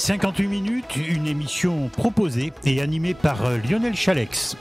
58 minutes, une émission proposée et animée par Lionel Chalex.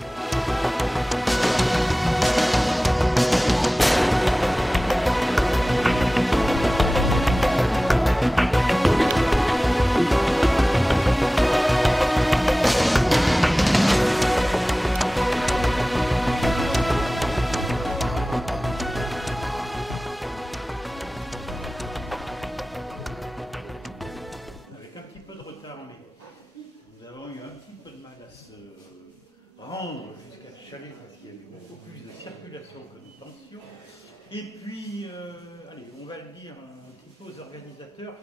Rendre jusqu'à Chalais parce qu'il y a eu beaucoup plus de circulation que nous pensions. Et puis, allez, on va le dire un petit peu aux organisateurs,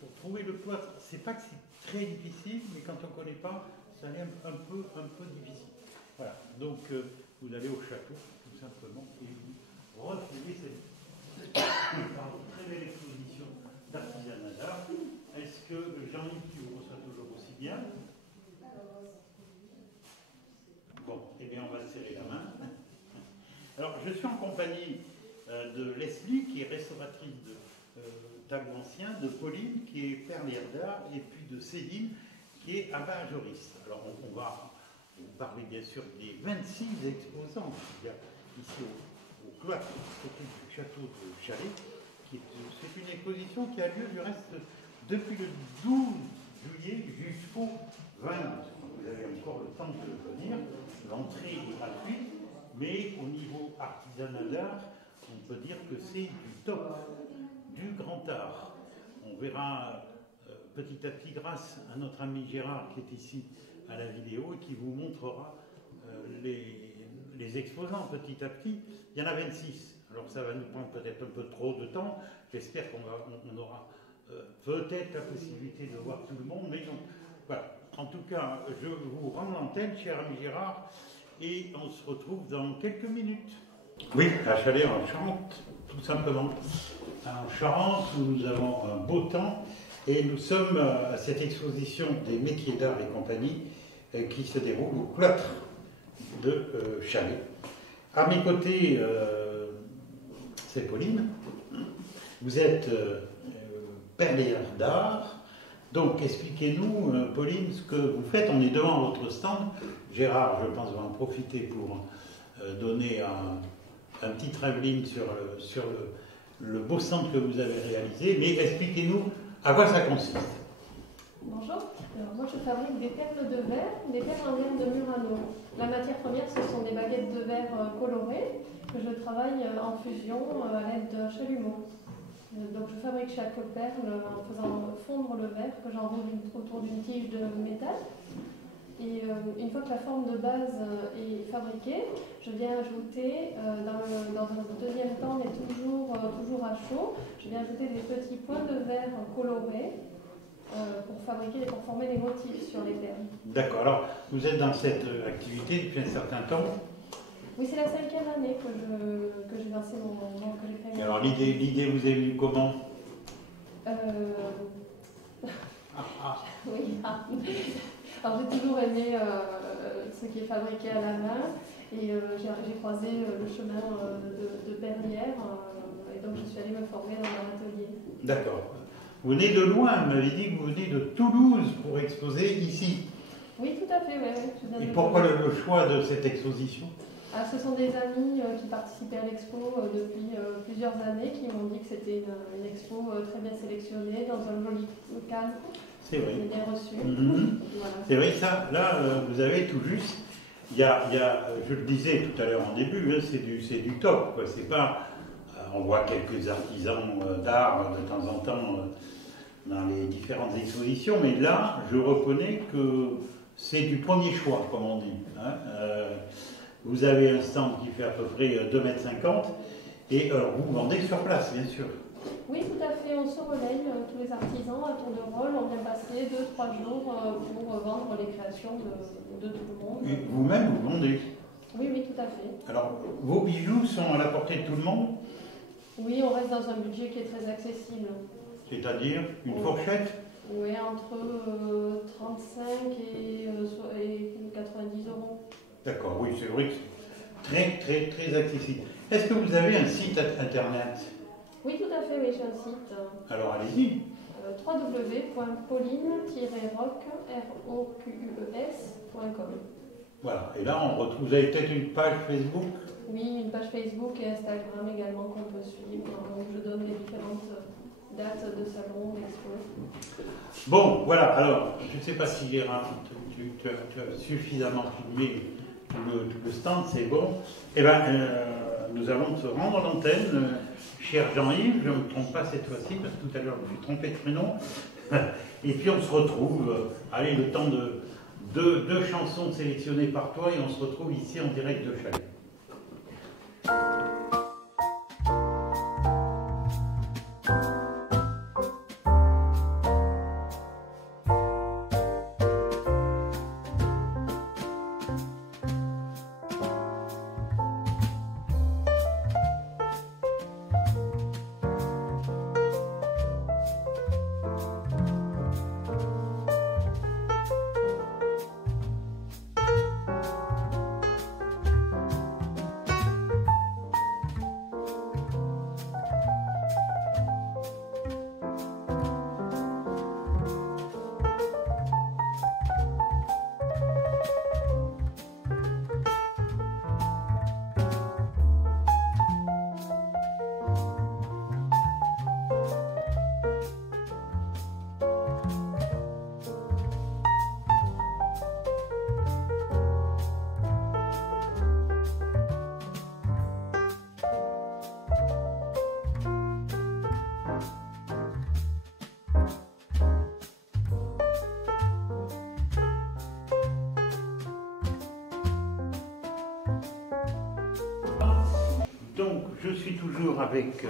pour trouver le cloître, c'est pas que c'est très difficile, mais quand on ne connaît pas, ça devient un peu difficile. Voilà, donc vous allez au château, tout simplement, et vous retrouvez cette très belle exposition d'artisanat d'art. Est-ce que Jean-Yves, tu vous reçois toujours aussi bien? Bon, eh bien, on va serrer la main. Alors, je suis en compagnie de Leslie, qui est restauratrice de tables anciens, de Pauline, qui est perlière d'art, et puis de Céline, qui est abat-ajoriste. Alors, on va vous parler, bien sûr, des 26 exposants qu'il y a ici au cloître, du château de Chalais. C'est une exposition qui a lieu, du reste, depuis le 12 juillet jusqu'au 20 août. Vous avez encore le temps de venir. L'entrée est gratuite, mais au niveau artisanal d'art, on peut dire que c'est du top, du grand art. On verra petit à petit, grâce à notre ami Gérard qui est ici à la vidéo et qui vous montrera les exposants petit à petit. Il y en a 26. Alors ça va nous prendre peut-être un peu trop de temps. J'espère qu'on aura peut-être la possibilité de voir tout le monde, mais donc, voilà. En tout cas, je vous rends l'antenne, cher ami Gérard, et on se retrouve dans quelques minutes. Oui, à Chalais, en Charente, tout simplement. En Charente, où nous avons un beau temps, et nous sommes à cette exposition des métiers d'art et compagnie qui se déroule au cloître de Chalais. À mes côtés, c'est Pauline. Vous êtes perlière d'art. Donc, expliquez-nous, Pauline, ce que vous faites. On est devant votre stand. Gérard, je pense, va en profiter pour donner un petit travelling sur le beau stand que vous avez réalisé. Mais expliquez-nous à quoi ça consiste. Bonjour. Alors, moi, je fabrique des perles de verre, des perles en laine de Murano. La matière première, ce sont des baguettes de verre colorées que je travaille en fusion à l'aide d'un chalumeau. Donc je fabrique chaque perle en faisant fondre le verre que j'enroule autour d'une tige de métal. Et une fois que la forme de base est fabriquée, je viens ajouter, dans un deuxième temps, mais toujours à chaud, je viens ajouter des petits points de verre colorés pour former des motifs sur les perles. D'accord. Alors, vous êtes dans cette activité depuis un certain temps. Oui, c'est la 5e année que j'ai lancé que j'ai fait. Et alors, l'idée vous est venue comment? Oui. Alors, j'ai toujours aimé ce qui est fabriqué à la main et j'ai croisé le chemin de perlière et donc je suis allée me former dans un atelier. D'accord. Vous venez de loin, vous m'avez dit que vous venez de Toulouse pour exposer ici. Oui, tout à fait, oui. Et pourquoi le choix de cette exposition? Alors, ce sont des amis qui participaient à l'expo depuis plusieurs années qui m'ont dit que c'était une expo très bien sélectionnée dans un joli local. C'est vrai. Bien reçu. Voilà. C'est vrai, ça, là, vous avez tout juste. Il y a, je le disais tout à l'heure en début, hein, c'est du top. Quoi. C'est pas, on voit quelques artisans d'art de temps en temps dans les différentes expositions, mais là, je reconnais que c'est du premier choix, comme on dit. Hein. Vous avez un stand qui fait à peu près 2,50 m et vous vendez sur place, bien sûr. Oui, tout à fait. On se relaye, tous les artisans, à tour de rôle. On vient passer 2-3 jours pour vendre les créations de tout le monde. Et vous-même, vous vendez? Oui, tout à fait. Alors, vos bijoux sont à la portée de tout le monde? Oui, on reste dans un budget qui est très accessible. C'est-à-dire une fourchette? Oui, entre 35 et 90 €. D'accord, oui, c'est vrai que c'est très accessible. Est-ce que vous avez un site internet? Oui, tout à fait, oui, j'ai un site. Alors allez-y. www.pauline-roques.com. Voilà, et là on retrouve, vous avez peut-être une page Facebook? Oui, une page Facebook et Instagram également qu'on peut suivre. Donc je donne les différentes dates de salon, d'expo. Bon, voilà, alors, je ne sais pas si Gérard, tu as suffisamment filmé tout le stand, c'est bon. Eh bien, nous allons te rendre l'antenne, cher Jean-Yves, je ne me trompe pas cette fois-ci, parce que tout à l'heure je me suis trompé de prénom. Et puis on se retrouve, allez, le temps de deux chansons sélectionnées par toi, et on se retrouve ici en direct de Chalais. Donc, je suis toujours avec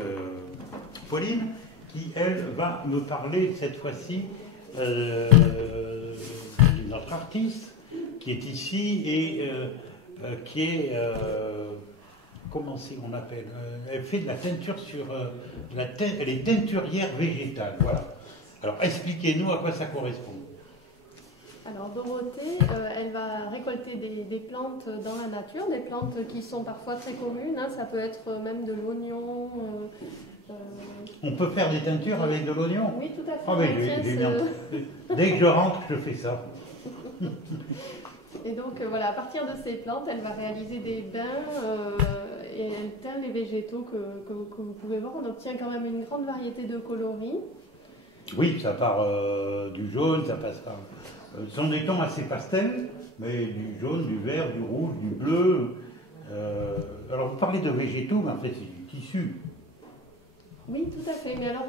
Pauline, qui, elle, va me parler cette fois-ci de notre artiste, qui est ici et qui est, comment on appelle, elle fait de la teinture sur, elle est teinturière végétale, voilà. Alors, expliquez-nous à quoi ça correspond. Alors Dorothée, elle va récolter des plantes dans la nature, des plantes qui sont parfois très communes, hein, ça peut être même de l'oignon. On peut faire des teintures avec de l'oignon? Oui, tout à fait. Ah, mais dès que je rentre, je fais ça. Et donc voilà, à partir de ces plantes, elle va réaliser des bains et elle teint les végétaux que vous pouvez voir. On obtient quand même une grande variété de coloris. Oui, ça part du jaune, ça passe par... Ce sont des tons assez pastels, mais du jaune, du vert, du rouge, du bleu. Alors vous parlez de végétaux, mais en fait c'est du tissu. Oui, tout à fait. Mais alors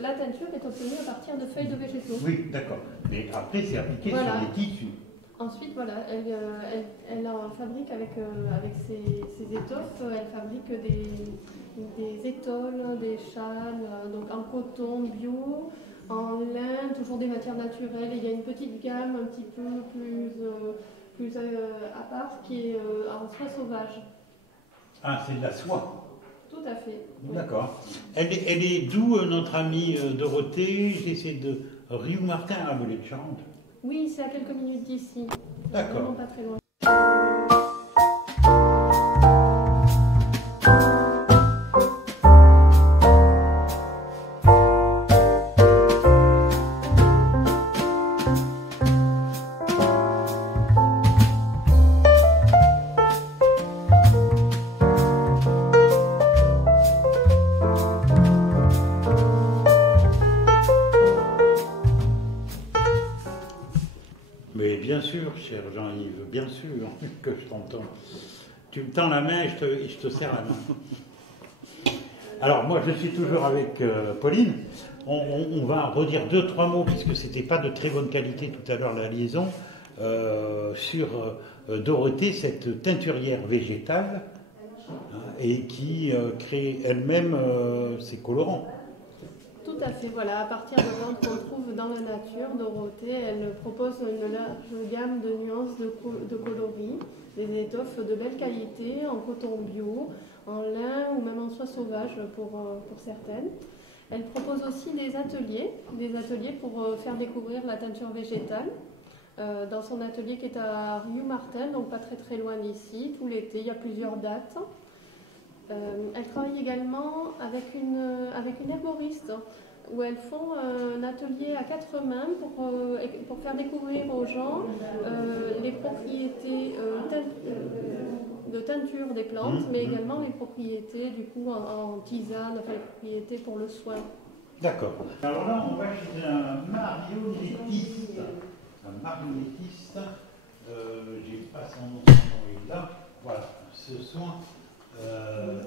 la teinture est obtenue à partir de feuilles de végétaux. Oui, d'accord. Mais après c'est appliqué sur les tissus. Ensuite, voilà, elle en fabrique avec ses étoffes, elle fabrique des étoles, des châles, donc en coton bio, en lin, toujours des matières naturelles. Et il y a une petite gamme un petit peu plus à part qui est en soie sauvage. Ah, c'est de la soie. Tout à fait. D'accord. Elle est d'où notre amie Dorothée? J'essaie de Riou-Martin à Mollet-de-Charente. Oui, c'est à quelques minutes d'ici. D'accord. Vraiment pas très loin. Mais bien sûr, cher Jean-Yves, bien sûr que je t'entends. Tu me tends la main et je te serre la main. Alors moi, je suis toujours avec Pauline. On va redire 2-3 mots, puisque c'était pas de très bonne qualité tout à l'heure la liaison, sur Dorothée, cette teinturière végétale, et qui crée elle-même ses colorants. Tout à fait, voilà. À partir de plantes qu'on trouve dans la nature, Dorothée, elle propose une large gamme de nuances de coloris, des étoffes de belle qualité, en coton bio, en lin ou même en soie sauvage pour certaines. Elle propose aussi des ateliers pour faire découvrir la teinture végétale. Dans son atelier qui est à Riou-Martin, donc pas très très loin d'ici, tout l'été, il y a plusieurs dates. Elle travaille également avec une herboriste où elles font un atelier à 4 mains pour faire découvrir aux gens les propriétés de teinture des plantes, mais également les propriétés du coup en tisane, enfin les propriétés pour le soin. D'accord. Alors là, on va chez un marionnettiste. Un marionnettiste, j'ai pas son nom est là. Voilà,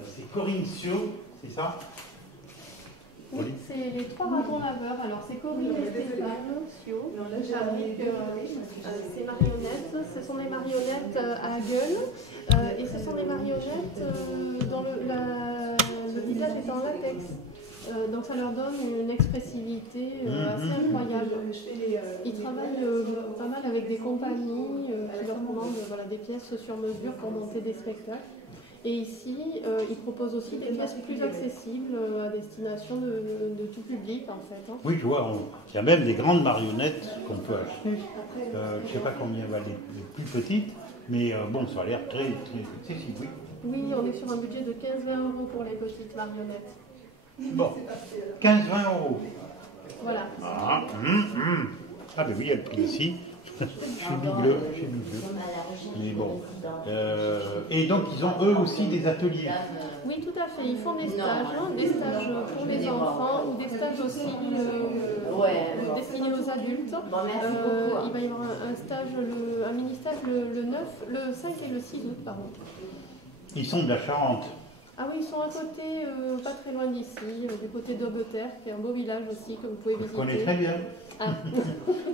c'est Corinne Sio, c'est ça? Oui, c'est les 3 ratons laveurs. Alors c'est Corinne et Stéphane Sio qui fabriquent ces marionnettes. Ce sont des marionnettes à gueule et ce sont des marionnettes dont le visage est en latex. Donc ça leur donne une expressivité assez incroyable. Ils travaillent pas mal avec des compagnies qui leur commandent des pièces sur mesure pour monter des spectacles. Et ici, ils proposent aussi des pièces plus accessibles à destination de tout public en fait. Oui, tu vois, il y a même des grandes marionnettes qu'on peut acheter. Je ne sais pas combien valent les plus petites, mais bon, ça a l'air très, très accessible, oui. Oui, on est sur un budget de 15-20 € pour les petites marionnettes. Bon, 15-20 €. Voilà. Ah, ben oui, il y a le prix ici. Je suis double. Mais bon. Et donc, ils ont eux aussi des ateliers. Oui, tout à fait. Ils font des stages pour les enfants ou des stages aussi destinés aux adultes. Il va y avoir un stage, un mini-stage le 5 et le 6 août, pardon. Ils sont de la Charente. Ah oui, ils sont à côté, pas très loin d'ici, du côté d'Aubeterre, qui est un beau village aussi que vous pouvez visiter. Je connais très bien. Ah.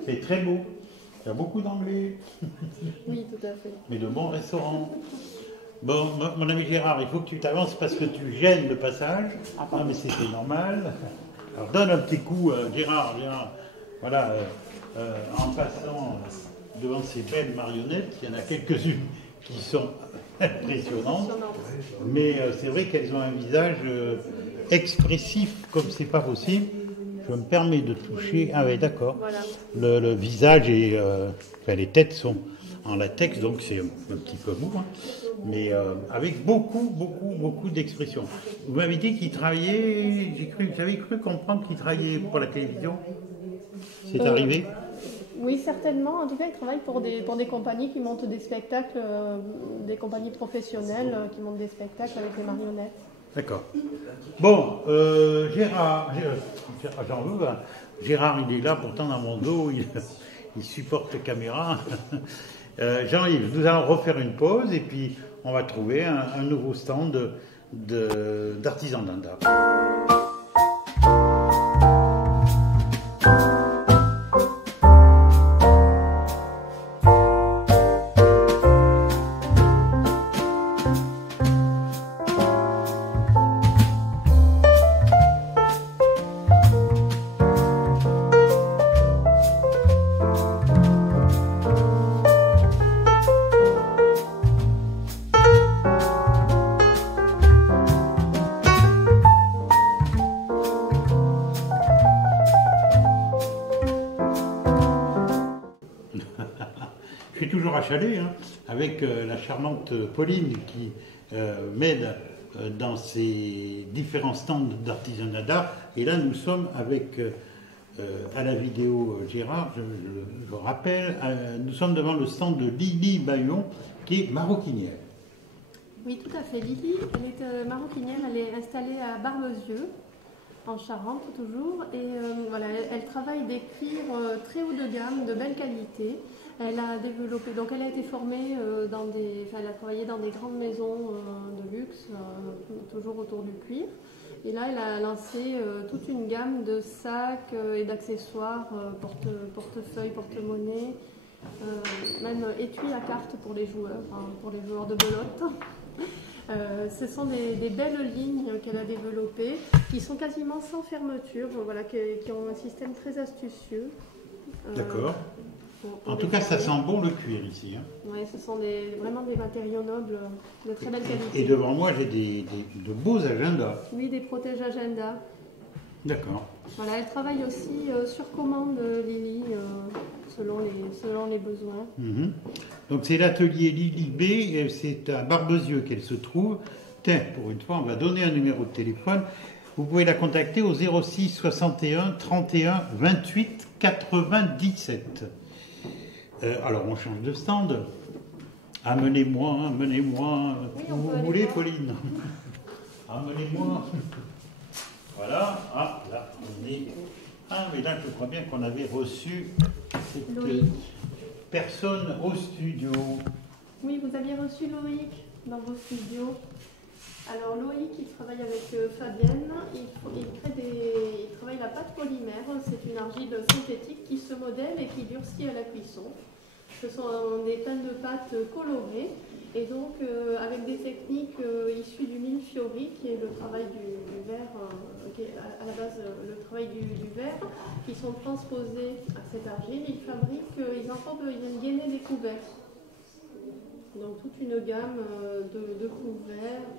C'est très beau. Il y a beaucoup d'anglais. Oui, tout à fait. Mais de bons restaurants. Bon, mon ami Gérard, il faut que tu t'avances parce que tu gênes le passage. Ah, mais c'était normal. Alors donne un petit coup, Gérard. Voilà, en passant devant ces belles marionnettes, il y en a quelques-unes qui sont impressionnantes. Mais c'est vrai qu'elles ont un visage expressif comme c'est pas possible. Je me permets de toucher. Ah oui, d'accord. Voilà. Le visage et les têtes sont en latex, donc c'est un petit peu mou, hein, mais avec beaucoup d'expression. Vous m'avez dit qu'il travaillait, j'avais cru comprendre qu'il travaillait pour la télévision. C'est arrivé? Oui, certainement. En tout cas, il travaille pour des compagnies qui montent des spectacles, des compagnies professionnelles qui montent des spectacles avec les marionnettes. D'accord. Bon, Gérard, j'en veux. Hein. Gérard, il est là pourtant dans mon dos, il supporte la caméra. Jean-Yves, nous allons refaire une pause et puis on va trouver un nouveau stand d'artisans d'Anda. Je suis toujours à Chalais, hein, avec la charmante Pauline qui m'aide dans ces différents stands d'artisanat d'art. Et là, nous sommes avec, à la vidéo Gérard, je rappelle, nous sommes devant le stand de Lily Bayon, qui est maroquinière. Oui, tout à fait. Lily, elle est maroquinière, elle est installée à Barbezieux, en Charente toujours. Et voilà, elle travaille des cuirs très haut de gamme, de belle qualité. Elle a développé, donc elle a été formée elle a travaillé dans des grandes maisons de luxe, toujours autour du cuir. Et là, elle a lancé toute une gamme de sacs et d'accessoires, portefeuille, porte-monnaie, même étui à cartes pour les joueurs, pour les joueurs de belote. Ce sont des belles lignes qu'elle a développées, qui sont quasiment sans fermeture, voilà, qui ont un système très astucieux. D'accord. En tout cas, ça sent bon le cuir ici. Hein. Oui, ce sont vraiment des matériaux nobles de très belle qualité. Et devant moi, j'ai de beaux agendas. Oui, des protèges agendas. D'accord. Voilà, elle travaille aussi sur commande, Lily, selon les besoins. Mm-hmm. Donc c'est l'atelier Lily B, c'est à Barbezieux qu'elle se trouve. Tiens, pour une fois, on va donner un numéro de téléphone. vous pouvez la contacter au 06 61 31 28 97. Alors on change de stand. Amenez-moi Oui, où vous voulez, Pauline. Amenez-moi. Voilà. Ah, là, on est. Ah, mais là, je crois bien qu'on avait reçu cette personne au studio. Oui, vous aviez reçu Loïc dans vos studios. Alors Loïc, il travaille avec Fabienne, il travaille la pâte polymère, c'est une argile synthétique qui se modèle et qui durcit à la cuisson. Ce sont des pains de pâte colorés et donc avec des techniques issues du millefiori qui est le travail du verre, qui est à la base le travail du verre, qui sont transposés à cette argile. Ils en font ils gainer des couverts. Donc toute une gamme de couverts,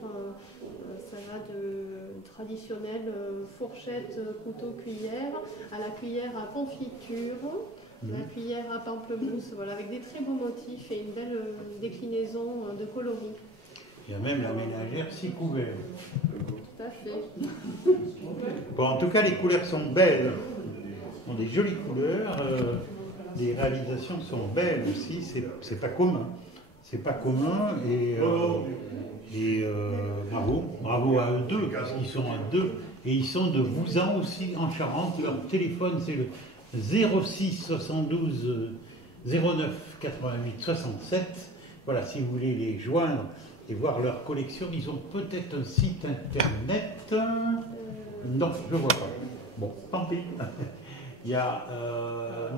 ça va de traditionnelle fourchette, couteau, cuillère, à la cuillère à confiture, la cuillère à pamplemousse, voilà, avec des très beaux motifs et une belle déclinaison de coloris. Il y a même la ménagère 6 couverts. Tout à fait. Bon, en tout cas, les couleurs sont belles. Ce sont des jolies couleurs. Les réalisations sont belles aussi. C'est pas commun. C'est pas commun et bravo à eux deux, parce qu'ils sont à deux et ils sont de Vouzan aussi en Charente. Leur téléphone c'est le 06 72 09 88 67. Voilà, si vous voulez les joindre et voir leur collection, ils ont peut-être un site internet. Non, je vois pas. Bon, tant pis. Il y a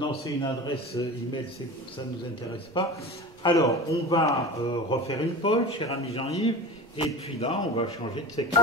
non, c'est une adresse email, ça ne nous intéresse pas. Alors, on va refaire une pause, cher ami Jean-Yves, et puis là, on va changer de section.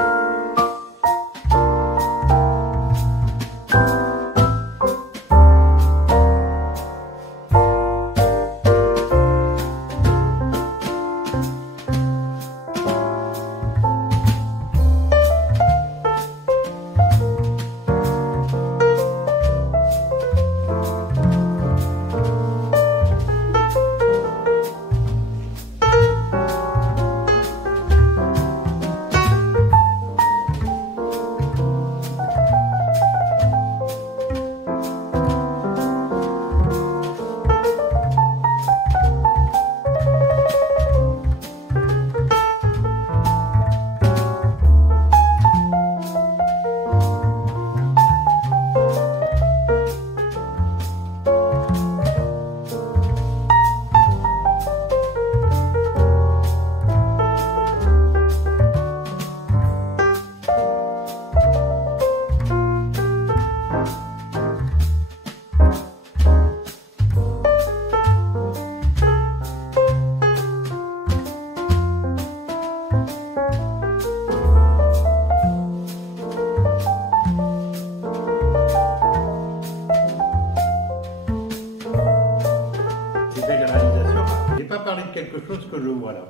Quelque chose que je vois là.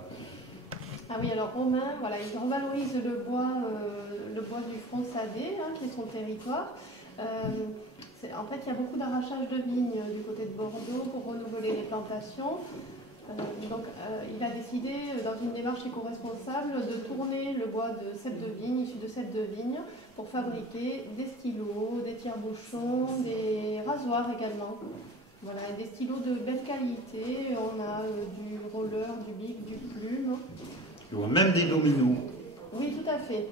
Ah oui, alors Romain, voilà, il revalorise le bois du front sadé, hein, qui est son territoire. En fait, il y a beaucoup d'arrachage de vignes du côté de Bordeaux pour renouveler les plantations. Il a décidé, dans une démarche éco-responsable, de tourner le bois de cèpes de vigne, issu de cèpes de vigne, pour fabriquer des stylos, des tire-bouchons, des rasoirs également. Voilà, des stylos de belle qualité, on a du roller, du bic, du plume. Je vois même des dominos. Oui, tout à fait.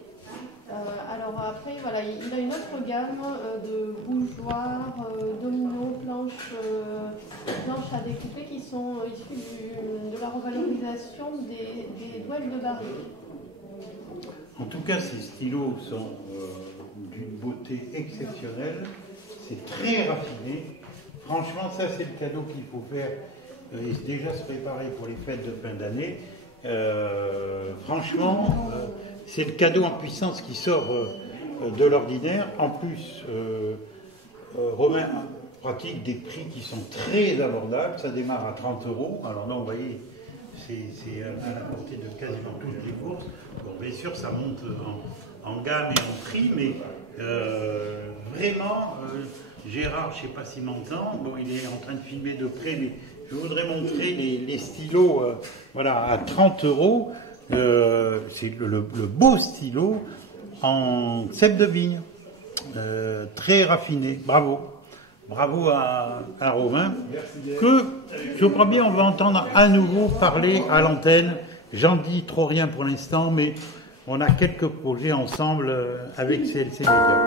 Alors après, voilà, il a une autre gamme de bougeoirs, dominos, planches à découper qui sont issues de la revalorisation des douelles de barrique. En tout cas, ces stylos sont d'une beauté exceptionnelle. C'est très raffiné. Franchement, ça c'est le cadeau qu'il faut faire et déjà se préparer pour les fêtes de fin d'année. Franchement, c'est le cadeau en puissance qui sort de l'ordinaire. En plus, Romain pratique des prix qui sont très abordables. Ça démarre à 30 €. Alors là, vous voyez, c'est à la portée de quasiment toutes les courses. Bon, bien sûr, ça monte en gamme et en prix, mais vraiment... Gérard, je ne sais pas s'il m'entend, bon, il est en train de filmer de près, mais je voudrais montrer les stylos voilà, à 30 €. C'est le beau stylo en cèpe de vigne, très raffiné. Bravo. Bravo à Romain, que je crois bien on va entendre à nouveau parler à l'antenne. J'en dis trop rien pour l'instant, mais on a quelques projets ensemble avec CLC Média.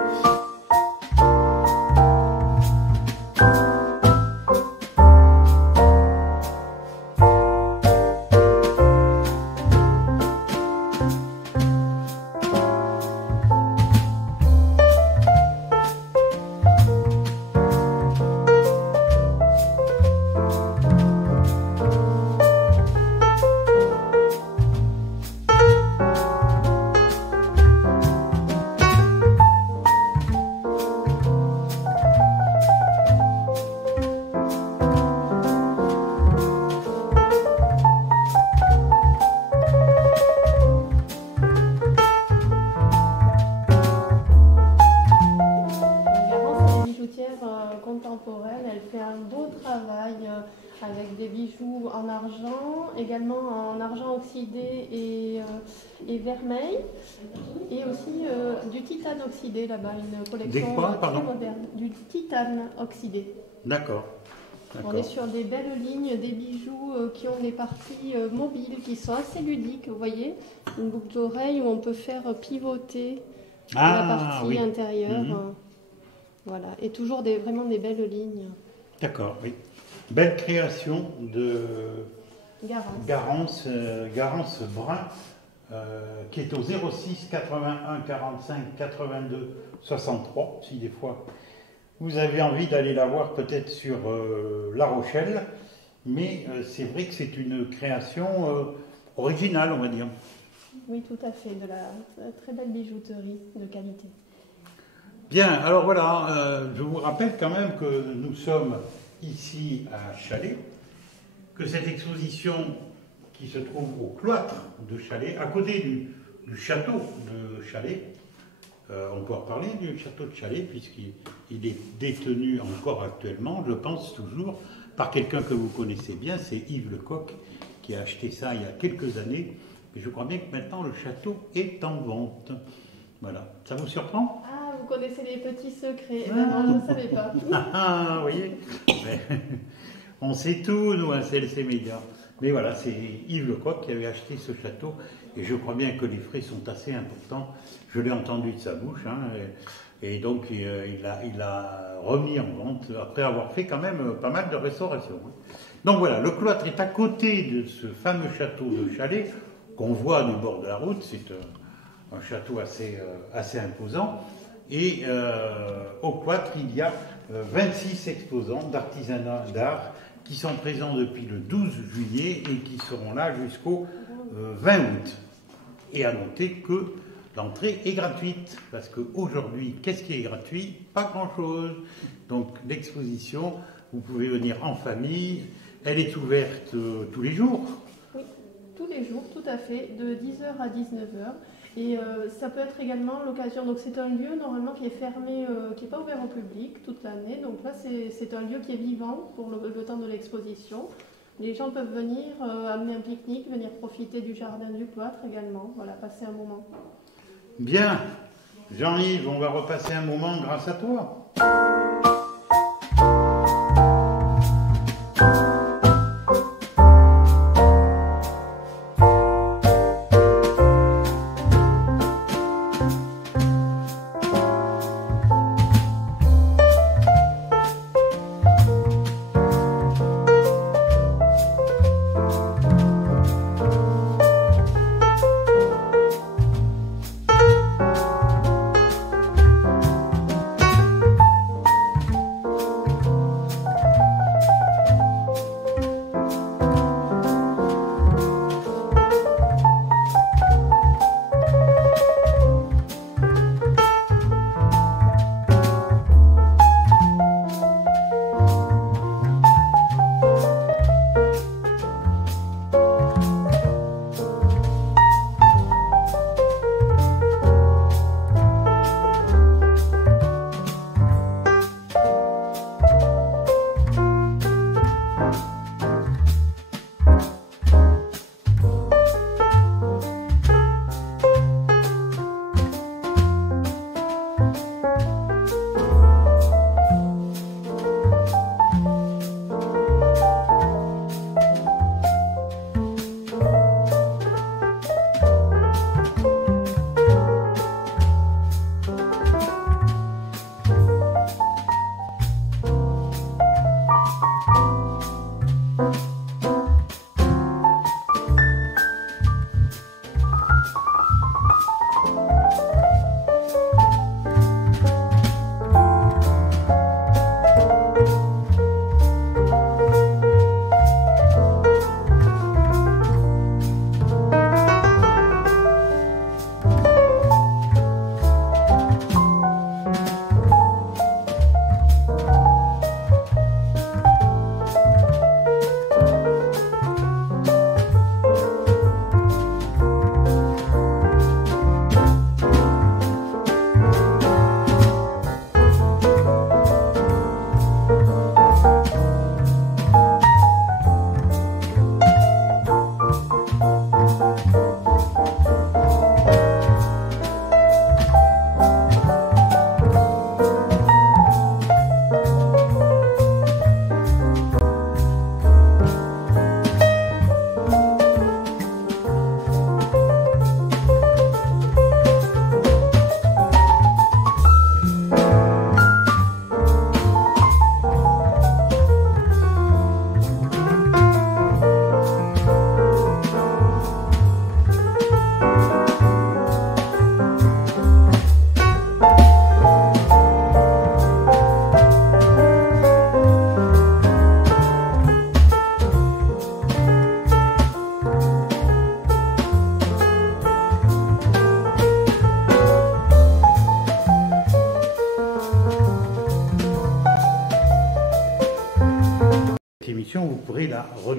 Contemporaine, elle fait un beau travail avec des bijoux en argent, également en argent oxydé et vermeil, et aussi du titane oxydé là-bas, une collection très moderne, du titane oxydé. D'accord. On est sur des belles lignes, des bijoux qui ont des parties mobiles, qui sont assez ludiques, vous voyez, une boucle d'oreille où on peut faire pivoter la partie intérieure. Voilà, et toujours vraiment des belles lignes. D'accord, oui. Belle création de Garance Brun, qui est au 06 81 45 82 63, si des fois vous avez envie d'aller la voir peut-être sur La Rochelle, mais c'est vrai que c'est une création originale, on va dire. Oui, tout à fait, de la très belle bijouterie de qualité. Bien, alors voilà, je vous rappelle quand même que nous sommes ici à Chalais, que cette exposition qui se trouve au cloître de Chalais, à côté du château de Chalais, on peut en parler du château de Chalais, puisqu'il est détenu encore actuellement, je pense toujours, par quelqu'un que vous connaissez bien, c'est Yves Lecoq, qui a acheté ça il y a quelques années, et je crois bien que maintenant le château est en vente. Voilà, ça vous surprend ? Ah, vous connaissez les petits secrets. Eh ben non, je ne savais pas. Vous voyez, on sait tout, nous, à CLC Média. Mais voilà, c'est Yves Lecoq qui avait acheté ce château, et je crois bien que les frais sont assez importants. Je l'ai entendu de sa bouche, et donc il a remis en vente, après avoir fait quand même pas mal de restauration. Donc voilà, le cloître est à côté de ce fameux château de Chalais, qu'on voit du bord de la route, c'est un château assez imposant, et au cloître il y a 26 exposants d'artisanat d'art qui sont présents depuis le 12 juillet et qui seront là jusqu'au 20 août. Et à noter que l'entrée est gratuite, parce qu'aujourd'hui, qu'est-ce qui est gratuit ? Pas grand-chose. Donc l'exposition, vous pouvez venir en famille, elle est ouverte tous les jours. Oui, tous les jours, tout à fait, de 10h à 19h. Et ça peut être également l'occasion, donc c'est un lieu normalement qui est fermé, qui n'est pas ouvert au public toute l'année, donc là c'est un lieu qui est vivant pour le temps de l'exposition. Les gens peuvent venir amener un pique-nique, venir profiter du jardin du cloître également, voilà, passer un moment. Bien, Jean-Yves, on va repasser un moment grâce à toi.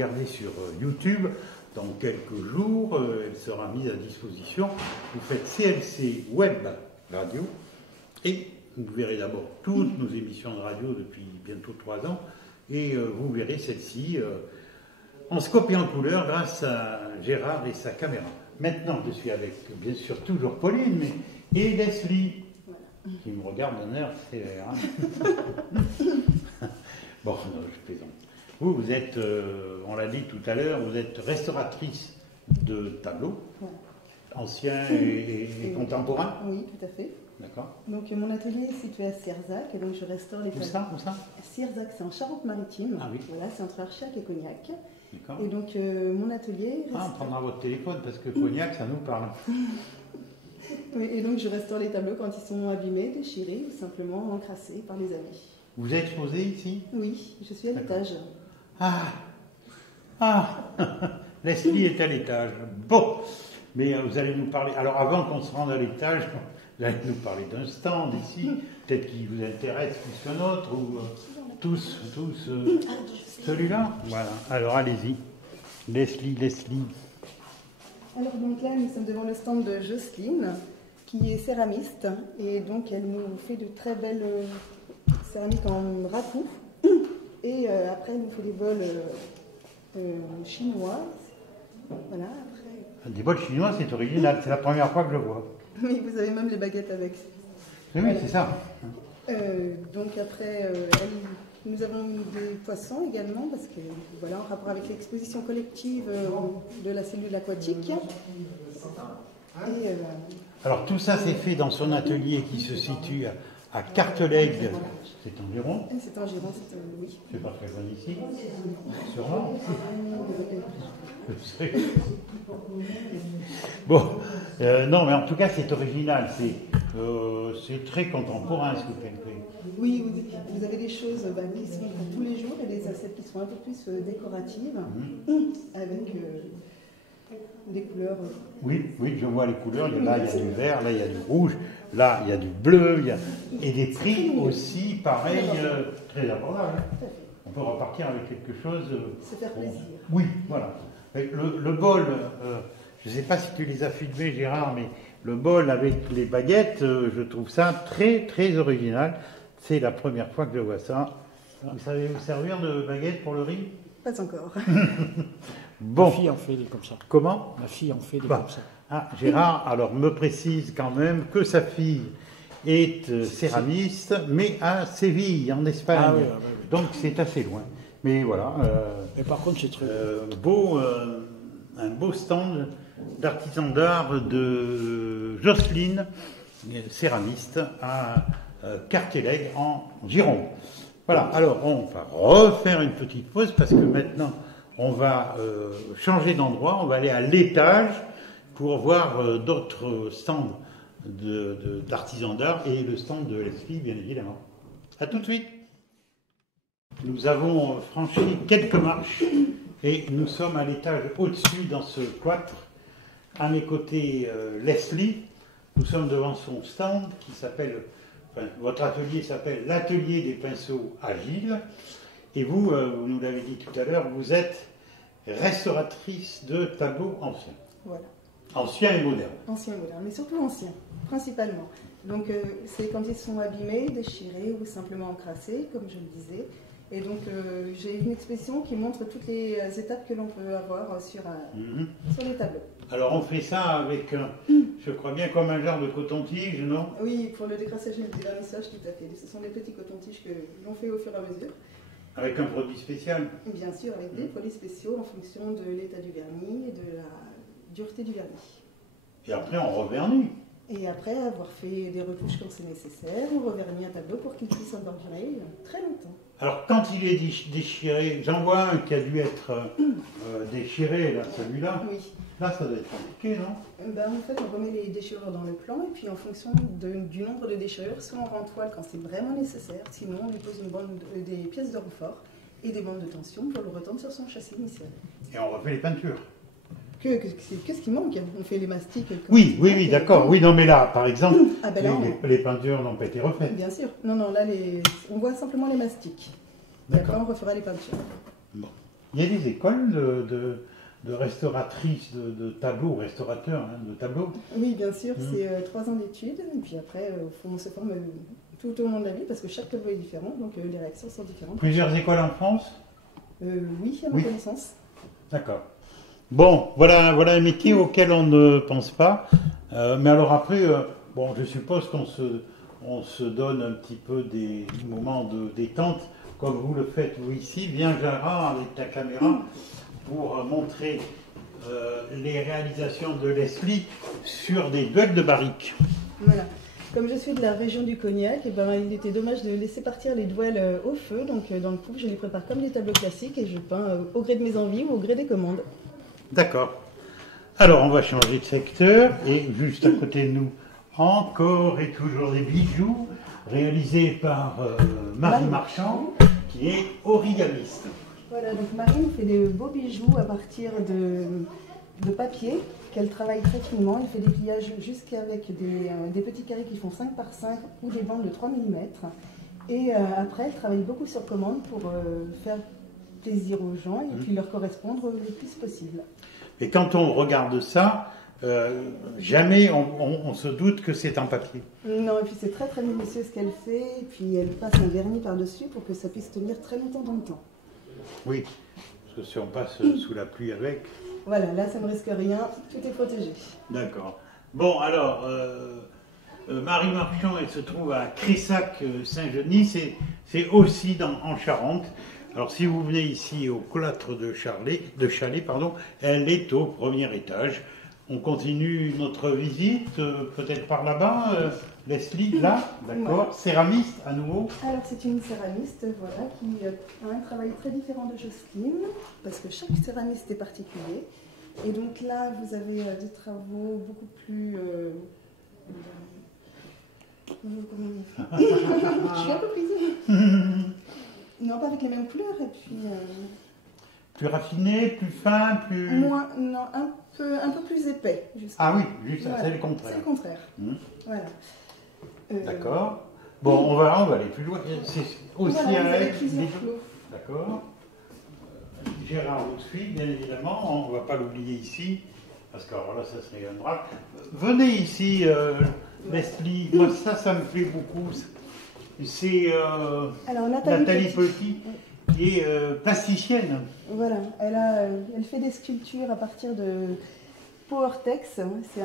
regarder sur YouTube, dans quelques jours, elle sera mise à disposition. Vous faites CLC Web Radio et vous verrez d'abord toutes nos émissions de radio depuis bientôt 3 ans et vous verrez celle-ci en scope et en couleur grâce à Gérard et sa caméra. Maintenant, je suis avec, bien sûr, toujours Pauline et Leslie, qui me regarde d'un air sévère. Bon, non, je plaisante. Vous êtes, on l'a dit tout à l'heure, vous êtes restauratrice de tableaux, anciens et contemporains. Oui, tout à fait. D'accord. Donc mon atelier est situé à Sierzac, et donc je restaure les tableaux. Où ça Sierzac, c'est en Charente-Maritime. Ah oui. Voilà, c'est entre Archiac et Cognac. D'accord. Et donc mon atelier... On prendra votre téléphone parce que Cognac, ça nous parle. Oui, et donc je restaure les tableaux quand ils sont abîmés, déchirés ou simplement encrassés par les amis. Vous êtes exposé ici? Oui, je suis à l'étage. Leslie est à l'étage. Bon, mais vous allez nous parler. Alors avant qu'on se rende à l'étage, vous allez nous parler d'un stand ici, peut-être qui vous intéresse plus qu'un autre, ou tous. Celui-là? Voilà. Alors allez-y. Leslie. Alors donc là, nous sommes devant le stand de Jocelyne, qui est céramiste, et donc elle nous fait de très belles céramiques en raku. Et après, elle nous fait des bols chinois. Voilà, après... Des bols chinois, c'est original. C'est la première fois que je le vois. Oui, vous avez même les baguettes avec. Oui, voilà. C'est ça. Donc après, nous avons des poissons également, parce que voilà, en rapport avec l'exposition collective de la cellule aquatique. Et, alors tout ça, c'est fait dans son atelier qui se situe à Cartelègue. C'est en Gironde? C'est en Gironde, oui. C'est pas très loin d'ici. Sûrement. Bon, non, mais en tout cas, c'est original. C'est très contemporain ce que vous faites. Oui, vous avez des choses qui sont pour tous les jours et des assiettes qui sont un peu plus décoratives, avec des couleurs. Oui, je vois les couleurs. Là, il y a du vert, là, il y a du rouge, là, il y a du bleu, et des prix aussi, pareil, très abordables. On peut repartir avec quelque chose. Se faire plaisir. Oui, voilà. Le bol, je ne sais pas si tu les as filmés, Gérard, mais le bol avec les baguettes, je trouve ça très, très original. C'est la première fois que je vois ça. Vous savez vous servir de baguette pour le riz? Pas encore. Bon. Ma fille en fait des comme ça. Comment? Ma fille en fait des comme ça. Ah, Gérard, alors me précise quand même que sa fille est céramiste, mais à Séville, en Espagne. Ah oui. Donc c'est assez loin. Mais voilà. Mais par contre, c'est très un beau stand d'artisans d'art de Jocelyne, céramiste, à Cartelègue, en Gironde. Voilà, alors on va refaire une petite pause parce que maintenant on va changer d'endroit, on va aller à l'étage pour voir d'autres stands d'artisans d'art et le stand de Leslie, bien évidemment. A tout de suite. Nous avons franchi quelques marches et nous sommes à l'étage au-dessus dans ce cloître. À mes côtés, Leslie. Nous sommes devant son stand qui s'appelle, votre atelier s'appelle l'atelier des pinceaux agiles. Et vous, vous nous l'avez dit tout à l'heure, vous êtes restauratrice de tableaux anciens. Voilà. Anciens et modernes. Anciens et modernes, mais surtout anciens, principalement. Donc c'est quand ils sont abîmés, déchirés ou simplement encrassés, comme je le disais. Et donc j'ai une exposition qui montre toutes les étapes que l'on peut avoir sur les tableaux. Alors on fait ça avec, je crois bien comme un genre de coton-tige, non? Oui, pour le décrassage et le dévernissage, tout à fait. Ce sont des petits cotons-tiges que l'on fait au fur et à mesure. Avec un produit spécial? Bien sûr, avec des produits spéciaux en fonction de l'état du vernis et de la dureté du vernis. Et après on revernit. Et après avoir fait des retouches quand c'est nécessaire, on revernit un tableau pour qu'il puisse encore durer très longtemps. Alors quand il est déchiré, j'en vois un qui a dû être déchiré, là, celui-là. Oui. Là ça doit être compliqué, non? En fait, on remet les déchirures dans le plan et puis en fonction du nombre de déchirures, soit on rend toile quand c'est vraiment nécessaire, sinon on lui pose des pièces de renfort et des bandes de tension pour le retendre sur son châssis initial. Et on refait les peintures. Qu'est-ce qui manque? On fait les mastiques. Oui, d'accord. Oui, non, mais là, par exemple, là, les peintures n'ont pas été refaites. Bien sûr. Non, là, on voit simplement les mastiques. Et après, on refera les peintures. Bon. Il y a des écoles de restauratrices de tableaux, restaurateurs de tableaux. Oui, bien sûr, c'est 3 ans d'études, et puis après, on se forme tout au long de la vie, parce que chaque tableau est différent, donc les réactions sont différentes. Plusieurs écoles en France? Oui, à ma connaissance. D'accord. Bon, voilà un métier auquel on ne pense pas. Mais alors après, bon, je suppose on se donne un petit peu des moments de détente, comme vous le faites vous ici. Viens Gérard avec ta caméra pour montrer les réalisations de Leslie sur des duels de barriques. Voilà. Comme je suis de la région du Cognac, il était dommage de laisser partir les douelles au feu. Donc dans le coup, je les prépare comme des tableaux classiques et je peins au gré de mes envies ou au gré des commandes. D'accord. Alors on va changer de secteur et juste à côté de nous, encore et toujours des bijoux réalisés par Marie Marchand, qui est origamiste. Voilà, donc Marie fait des beaux bijoux à partir de papier qu'elle travaille très finement. Elle fait des pliages jusqu'avec des petits carrés qui font 5 par 5 ou des bandes de 3 mm. Et après, elle travaille beaucoup sur commande pour faire plaisir aux gens et puis leur correspondre le plus possible. Et quand on regarde ça, jamais on se doute que c'est en papier. Non, et puis c'est très très minutieux ce qu'elle fait, et puis elle passe un vernis par-dessus pour que ça puisse tenir très longtemps dans le temps. Oui, parce que si on passe sous la pluie avec... Voilà, là ça ne risque rien, tout est protégé. D'accord. Bon, alors, Marie Marchand, elle se trouve à Cressac-Saint-Genis, c'est aussi en Charente. Alors, si vous venez ici au cloître de Chalet, elle est au premier étage. On continue notre visite, peut-être par là-bas, Leslie, là, d'accord. Ouais. Céramiste, à nouveau. Alors, c'est une céramiste, voilà, qui a un travail très différent de Jocelyne, parce que chaque céramiste est particulier. Et donc là, vous avez des travaux beaucoup plus... Je suis un peu prise. Non, pas avec les mêmes couleurs, et puis... Plus raffiné, plus fin, plus... Moins, non, un peu plus épais, justement. Ah oui, juste ça, voilà. C'est le contraire. C'est le contraire, voilà. D'accord. Bon, on va aller plus loin. C'est aussi voilà, avec... plusieurs flots. D'accord. Gérard vous suit, bien évidemment, on ne va pas l'oublier ici, parce que alors là, ça serait un drame. Venez ici, Leslie, moi ça me plaît beaucoup. C'est Nathalie Petit, qui est plasticienne. Voilà, elle fait des sculptures à partir de PowerTex, c'est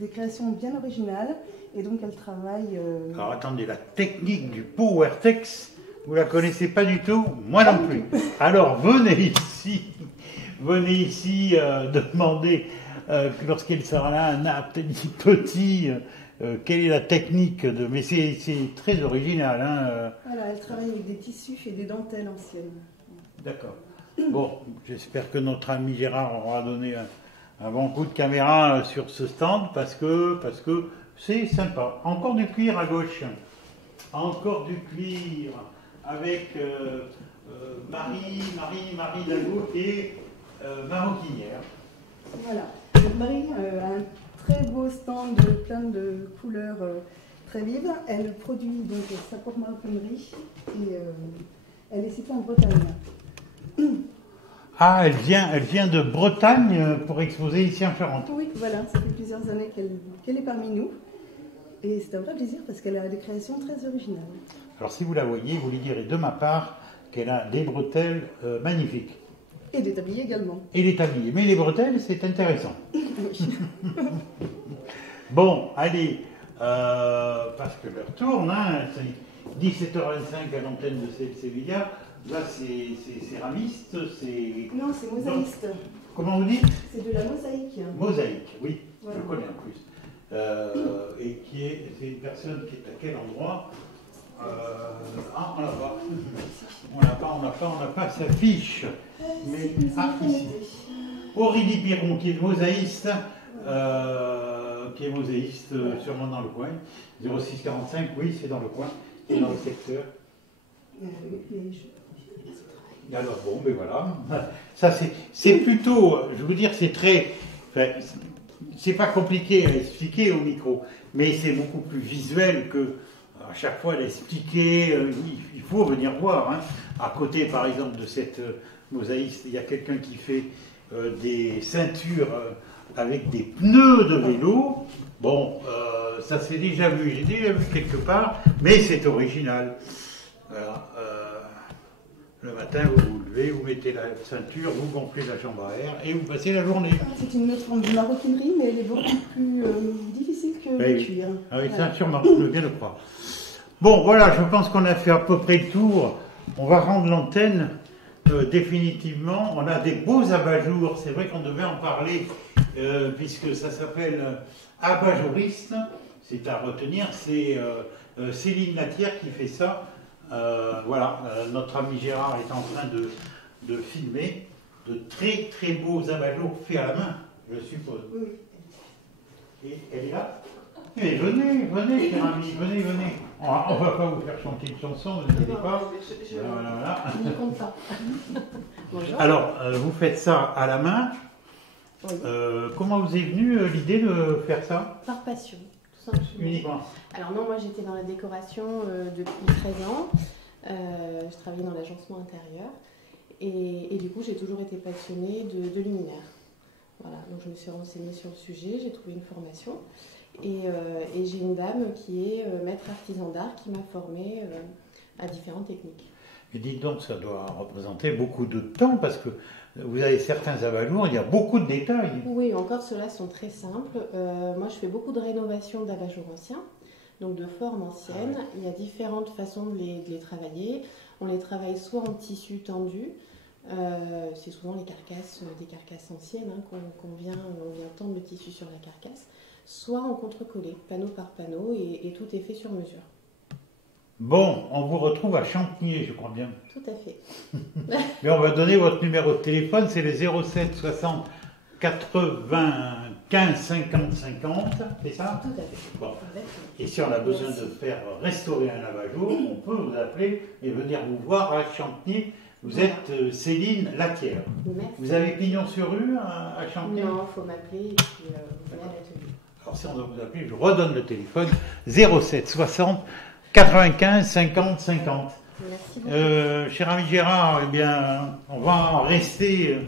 des créations bien originales, et donc elle travaille... Alors attendez, la technique du PowerTex, vous la connaissez pas du tout? Moi non plus. Alors venez ici demander, lorsqu'elle sera là, à Nathalie Petit, quelle est la technique de... Mais c'est très original. Hein. Voilà, elle travaille avec des tissus et des dentelles anciennes. D'accord. Bon, j'espère que notre ami Gérard aura donné un bon coup de caméra sur ce stand, parce que c'est sympa. Encore du cuir à gauche. Encore du cuir. Avec Marie Dago qui est maroquinière. Voilà. Donc Marie a un très beau stand de plein de couleurs très vives. Elle produit donc sa propre maroquinerie et elle est située en Bretagne. Ah, elle vient de Bretagne pour exposer ici en Charente. Oui, voilà, ça fait plusieurs années qu'elle est parmi nous. Et c'est un vrai plaisir parce qu'elle a des créations très originales. Alors si vous la voyez, vous lui direz de ma part qu'elle a des bretelles magnifiques. Et des tabliers également. Et des tabliers. Mais les bretelles, c'est intéressant. Bon, allez, parce que l'heure tourne, hein, c'est 17h25 à l'antenne de Sévilla. Là, c'est céramiste, c'est... Non, c'est mosaïste. Comment vous dites? C'est de la mosaïque. Mosaïque, oui, voilà. Je connais en plus. Et c'est une personne qui est à quel endroit? On l'a pas. On n'a pas sa fiche. Mais ici. Aurélie Piron, qui est mosaïste, sûrement dans le coin. 0645, oui, c'est dans le coin, c'est dans le secteur. Et alors bon, ben voilà. Ça c'est plutôt, je veux dire, c'est très. Enfin, c'est pas compliqué à expliquer au micro, mais c'est beaucoup plus visuel que à chaque fois d'expliquer. Il faut venir voir. Hein. À côté, par exemple, de cette mosaïste, il y a quelqu'un qui fait des ceintures avec des pneus de vélo. Bon, ça s'est déjà vu, j'ai déjà vu quelque part, mais c'est original. Voilà. Le matin, vous vous levez, vous mettez la ceinture, vous gonflez la chambre à air et vous passez la journée. C'est une autre forme de maroquinerie, mais elle est beaucoup plus difficile que le cuir. Ah oui, ça sûrement, je veux bien le croire. Bon, voilà, je pense qu'on a fait à peu près le tour. On va rendre l'antenne définitivement. On a des beaux abat-jours, c'est vrai qu'on devait en parler, puisque ça s'appelle abat-jouriste. C'est à retenir, c'est Céline Latière qui fait ça. Voilà, notre ami Gérard est en train de filmer de très très beaux abat-jours faits à la main, je suppose. Oui. Et elle est là. Eh, venez, cher ami, venez. On va pas vous faire chanter une chanson, ne inquiétez pas. Voilà. Je n'y compte pas. Bonjour. Alors, vous faites ça à la main. Oui. Comment vous est venue l'idée de faire ça? Par passion, tout simplement. Uniquement. Alors non, moi j'étais dans la décoration depuis 13 ans. Je travaillais dans l'agencement intérieur. Et du coup, j'ai toujours été passionnée de luminaire. Voilà, donc je me suis renseignée sur le sujet, j'ai trouvé une formation. Et j'ai une dame qui est maître artisan d'art qui m'a formée à différentes techniques. Et dites donc, ça doit représenter beaucoup de temps parce que vous avez certains abat-jours, il y a beaucoup de détails. Oui, encore ceux-là sont très simples. Moi, je fais beaucoup de rénovation d'abat-jours anciens, donc de formes anciennes. Ah ouais. Il y a différentes façons de les travailler. On les travaille soit en tissu tendu, c'est souvent les carcasses, des carcasses anciennes on vient tendre le tissu sur la carcasse, soit en contre-collé, panneau par panneau, et tout est fait sur mesure. Bon, on vous retrouve à Champniers, je crois bien. Tout à fait. Mais on va donner votre numéro de téléphone, c'est le 07 60 95 50 50, c'est ça? Tout à fait. Bon. Exactement. Et si on a besoin de faire restaurer un abat-jour, on peut vous appeler et venir vous voir à Champniers. Vous êtes Céline Latière. Merci. Vous avez pignon sur rue à Champniers? Non, il faut m'appeler et puis vous venez à l'atelier. Alors si on doit vous appeler, je redonne le téléphone 07 60 95 50 50. Merci beaucoup. Cher ami Gérard, eh bien, on va en rester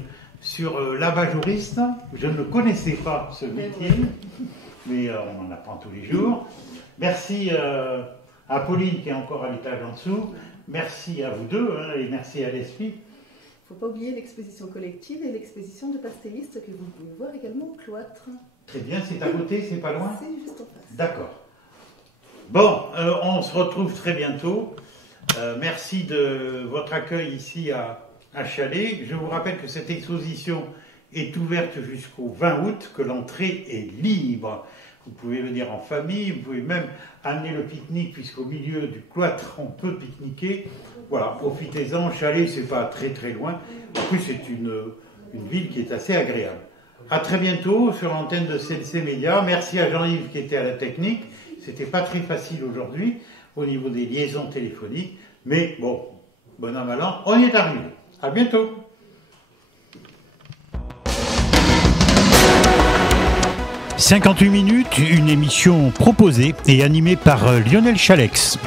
sur l'abat-jouriste. Je ne connaissais pas ce métier, mais on en apprend tous les jours. Merci à Pauline qui est encore à l'étage en dessous. Merci à vous deux et merci à l'esprit. Il ne faut pas oublier l'exposition collective et l'exposition de pastellistes que vous pouvez voir également au cloître. Très bien, c'est à côté, c'est pas loin? C'est juste en face. D'accord. Bon, on se retrouve très bientôt. Merci de votre accueil ici à Chalais. Je vous rappelle que cette exposition est ouverte jusqu'au 20 août, que l'entrée est libre. Vous pouvez venir en famille, vous pouvez même amener le pique-nique, puisqu'au milieu du cloître, on peut pique-niquer. Voilà, profitez-en. Chalais, c'est pas très très loin. En plus, c'est une ville qui est assez agréable. À très bientôt sur l'antenne de CLC Média. Merci à Jean-Yves qui était à la technique. C'était pas très facile aujourd'hui au niveau des liaisons téléphoniques. Mais bon, bon an, mal an, on y est arrivé. À bientôt. « 58 minutes, une émission proposée et animée par Lionel Chalex.